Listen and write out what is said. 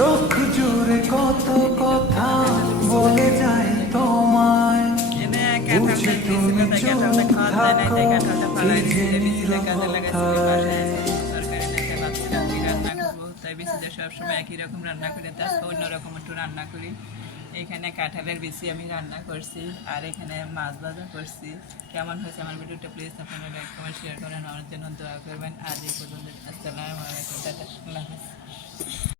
চোখ জুড়ে কত কথা বলে যায় তোমায়, বুঝে তুমি চুপ থাকো কি যে নিরবতায়। সবসময় একই রকম রান্না করি, তার অন্যরকম একটু রান্না করি। এখানে কাঁঠালের বিচি আমি রান্না করছি, আর এখানে মাছ ভাজা করছি। কেমন হয়েছে আমার ভিডিওটা প্লিজ আপনারা লাইক কমেন্ট শেয়ার করেন, আমার জন্য দোয়া করবেন। আজ এই পর্যন্ত, আসসালামু আলাইকুম, টাটা, আল্লাহ হাফেজ।